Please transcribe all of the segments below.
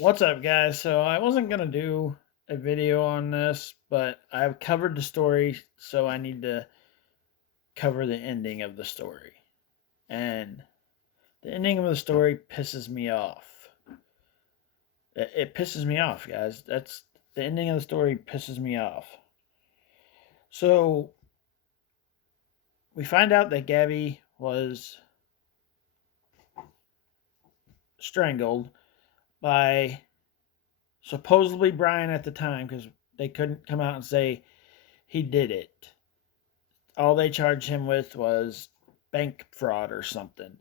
What's up, guys? So I wasn't gonna do a video on this, but I've covered the story, so I need to cover the ending of the story. And the ending of the story pisses me off. It pisses me off, guys. That's the ending of the story pisses me off. So we find out that Gabby was strangled by supposedly Brian at the time because they couldn't come out and say he did it. All they charged him with was bank fraud or something.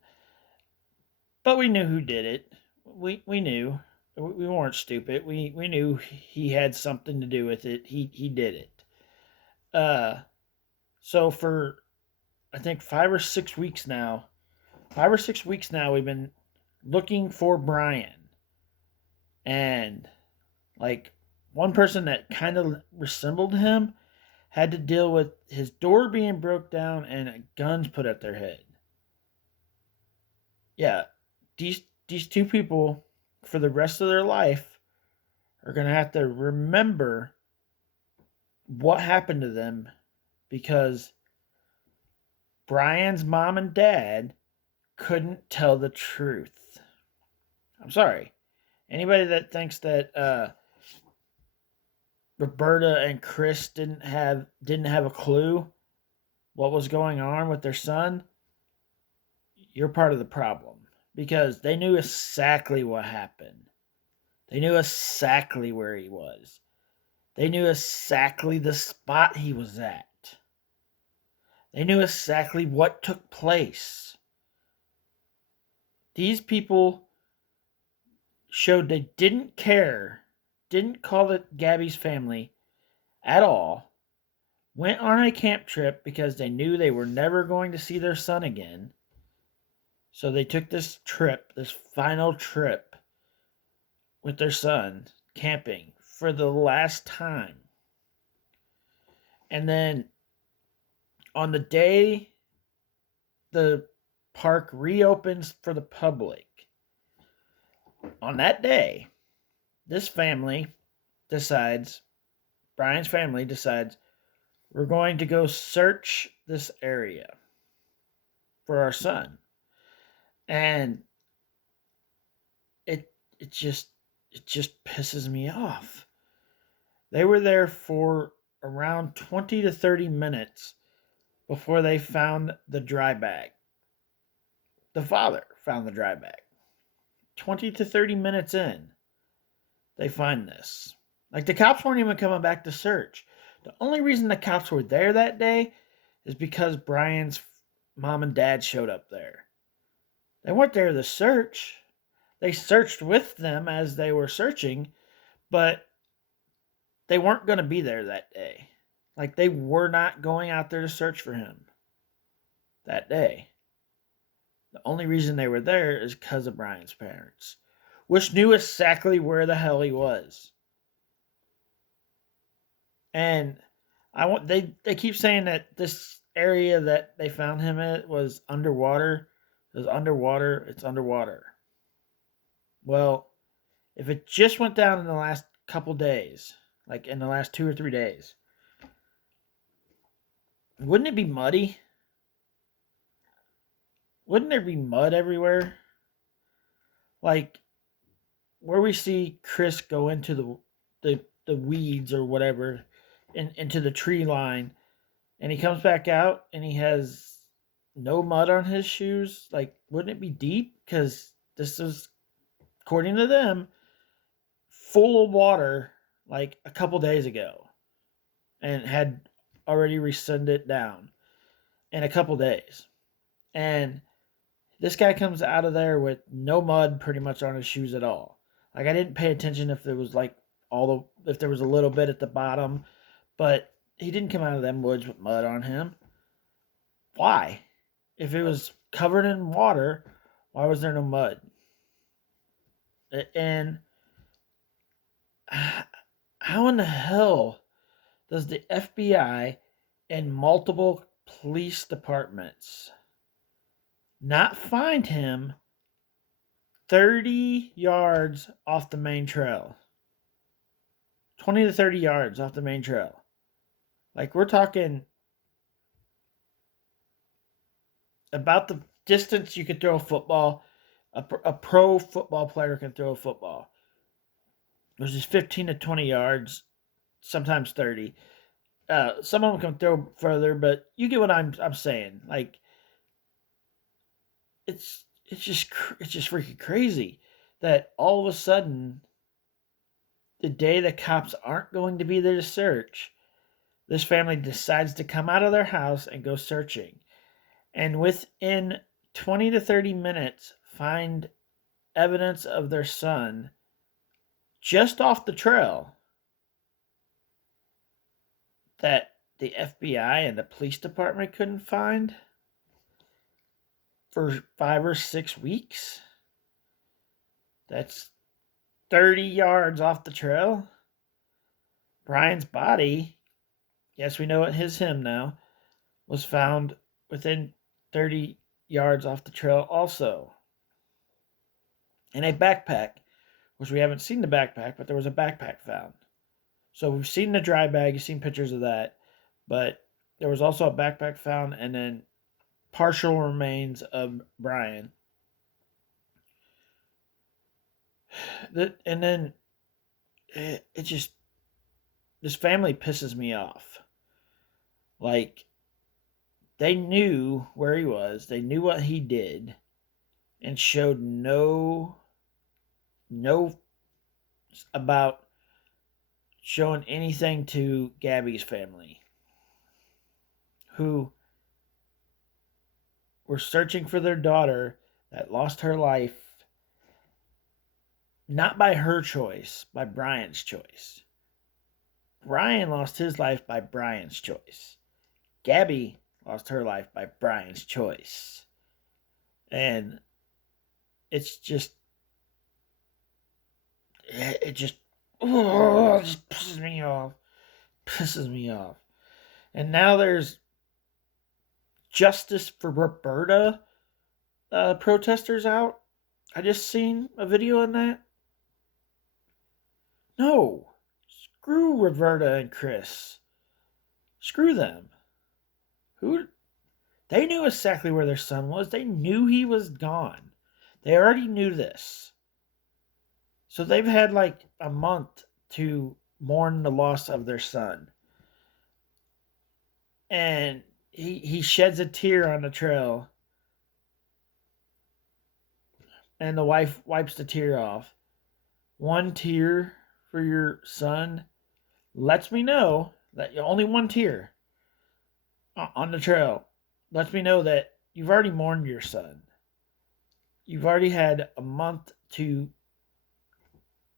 But we knew who did it. We knew. We weren't stupid. We knew he had something to do with it. He did it. Uh so for I think 5 or 6 weeks now we've been looking for Brian. And like one person that kind of resembled him had to deal with his door being broke down and guns put at their head. Yeah, these two people for the rest of their life are going to have to remember what happened to them because Brian's mom and dad couldn't tell the truth. I'm sorry. Anybody that thinks that Roberta and Chris didn't have a clue what was going on with their son, you're part of the problem because they knew exactly what happened. They knew exactly where he was. They knew exactly the spot he was at. They knew exactly what took place. These people showed they didn't care, didn't call it Gabby's family at all, went on a camp trip because they knew they were never going to see their son again. So they took this trip, this final trip with their son, camping for the last time. And then on the day the park reopens for the public, on that day, this family decides, Brian's family decides, we're going to go search this area for our son. And it it just it just pisses me off. They were there for around 20 to 30 minutes before they found the dry bag. The father found the dry bag. 20 to 30 minutes in, they find this. Like the cops weren't even coming back to search. The only reason the cops were there that day is because Brian's mom and dad showed up there. They weren't there to search. They searched with them as they were searching, but they weren't going to be there that day. Like they were not going out there to search for him that day. The only reason they were there is because of Brian's parents, which knew exactly where the hell he was. And they keep saying that this area that they found him at was underwater. It was underwater. It's underwater. Well, if it just went down in the last couple days, like in the last 2 or 3 days, wouldn't it be muddy? Wouldn't there be mud everywhere? Like where we see Chris go into the weeds or whatever, into the tree line, and he comes back out and he has no mud on his shoes. Like, wouldn't it be deep? Because this is, according to them, full of water like a couple days ago, and had already rescinded down in a couple days. And this guy comes out of there with no mud pretty much on his shoes at all. Like I didn't pay attention if there was like if there was a little bit at the bottom, but he didn't come out of them woods with mud on him. Why? If it was covered in water, why was there no mud? And how in the hell does the FBI and multiple police departments not find him 30 yards off the main trail. 20 to 30 yards off the main trail. Like, we're talking about the distance you could throw a football. A pro football player can throw a football, which is 15 to 20 yards, sometimes 30. Some of them can throw further, but you get what I'm saying. Like, it's just freaking crazy that all of a sudden, the day the cops aren't going to be there to search, this family decides to come out of their house and go searching, and within 20 to 30 minutes find evidence of their son just off the trail that the FBI and the police department couldn't find for 5 or 6 weeks. That's 30 yards off the trail. Brian's body, yes, we know it is him now, was found within 30 yards off the trail also. In a backpack, which we haven't seen the backpack, but there was a backpack found. So we've seen the dry bag, you've seen pictures of that, but there was also a backpack found, and then partial remains of Brian. And then it just, this family pisses me off. Like, they knew where he was, they knew what he did, and showed no about showing anything to Gabby's family, who were searching for their daughter that lost her life, not by her choice, by Brian's choice. Brian lost his life by Brian's choice. Gabby lost her life by Brian's choice. And it's just, it just pisses me off. Pisses me off. And now there's Justice for Roberta protesters out. I just seen a video on that. No. Screw Roberta and Chris. Screw them. They knew exactly where their son was. They knew he was gone. They already knew this. So they've had like a month to mourn the loss of their son. And he sheds a tear on the trail. And the wife wipes the tear off. One tear for your son lets me know that only one tear on the trail lets me know that you've already mourned your son. You've already had a month to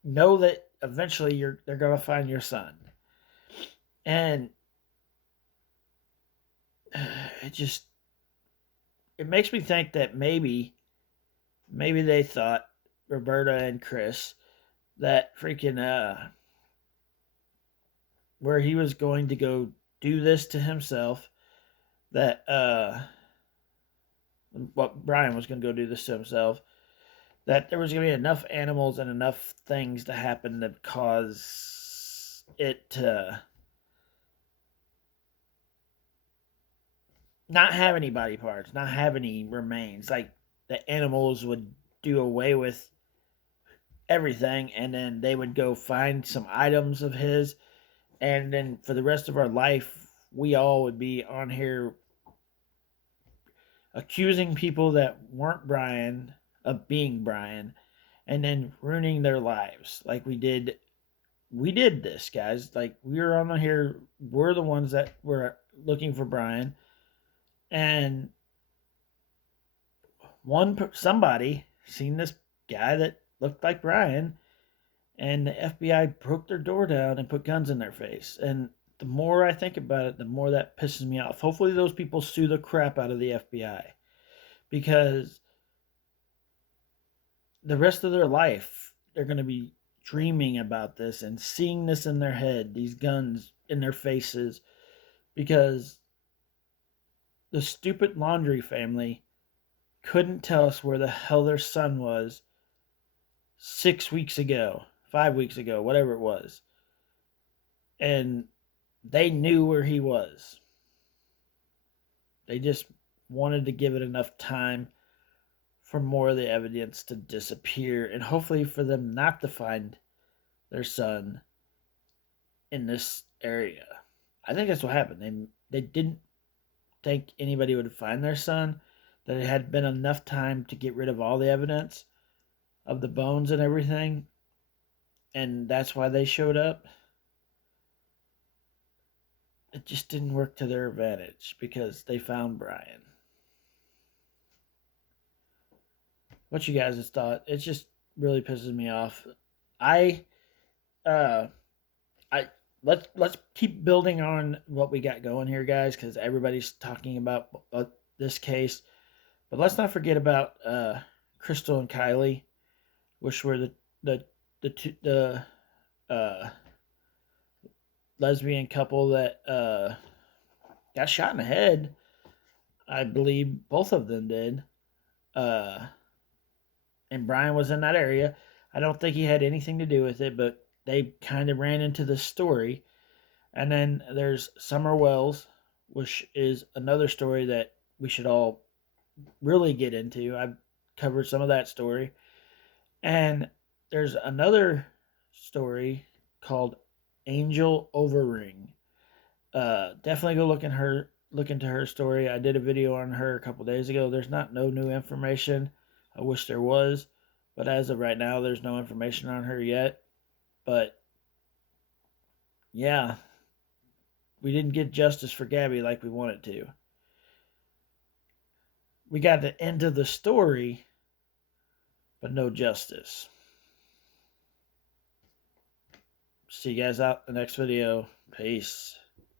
know that eventually they're going to find your son. And it makes me think that maybe they thought, Roberta and Chris, that freaking where he was going to go do this to himself, that what Brian was going to go do this to himself, that there was going to be enough animals and enough things to happen to cause it to not have any body parts, not have any remains. Like, the animals would do away with everything, and then they would go find some items of his, and then for the rest of our life, we all would be on here accusing people that weren't Brian of being Brian, and then ruining their lives. Like we did this, guys. Like, we were on here, we're the ones that were looking for Brian, and somebody seen this guy that looked like Brian, and the FBI broke their door down and put guns in their face. And the more I think about it, the more that pisses me off. Hopefully those people sue the crap out of the FBI, because the rest of their life they're going to be dreaming about this and seeing this in their head, these guns in their faces, because the stupid Laundrie family couldn't tell us where the hell their son was 6 weeks ago, 5 weeks ago, whatever it was. And they knew where he was. They just wanted to give it enough time for more of the evidence to disappear and hopefully for them not to find their son in this area. I think that's what happened. They didn't think anybody would find their son, that it had been enough time to get rid of all the evidence of the bones and everything, and that's why they showed up. It just didn't work to their advantage because they found Brian. What you guys thought? It just really pisses me off. I uh I let's keep building on what we got going here, guys, because everybody's talking about this case. But let's not forget about Crystal and Kylie, which were the uh, lesbian couple that got shot in the head. I believe both of them did. Uh, and Brian was in that area. I don't think he had anything to do with it, but they kind of ran into the story. And then there's Summer Wells, which is another story that we should all really get into. I've covered some of that story. And there's another story called Angel Overring. Definitely go look into her story. I did a video on her a couple days ago. There's not no new information. I wish there was, but as of right now, there's no information on her yet. But yeah, we didn't get justice for Gabby like we wanted to. We got the end of the story, but no justice. See you guys out in the next video. Peace.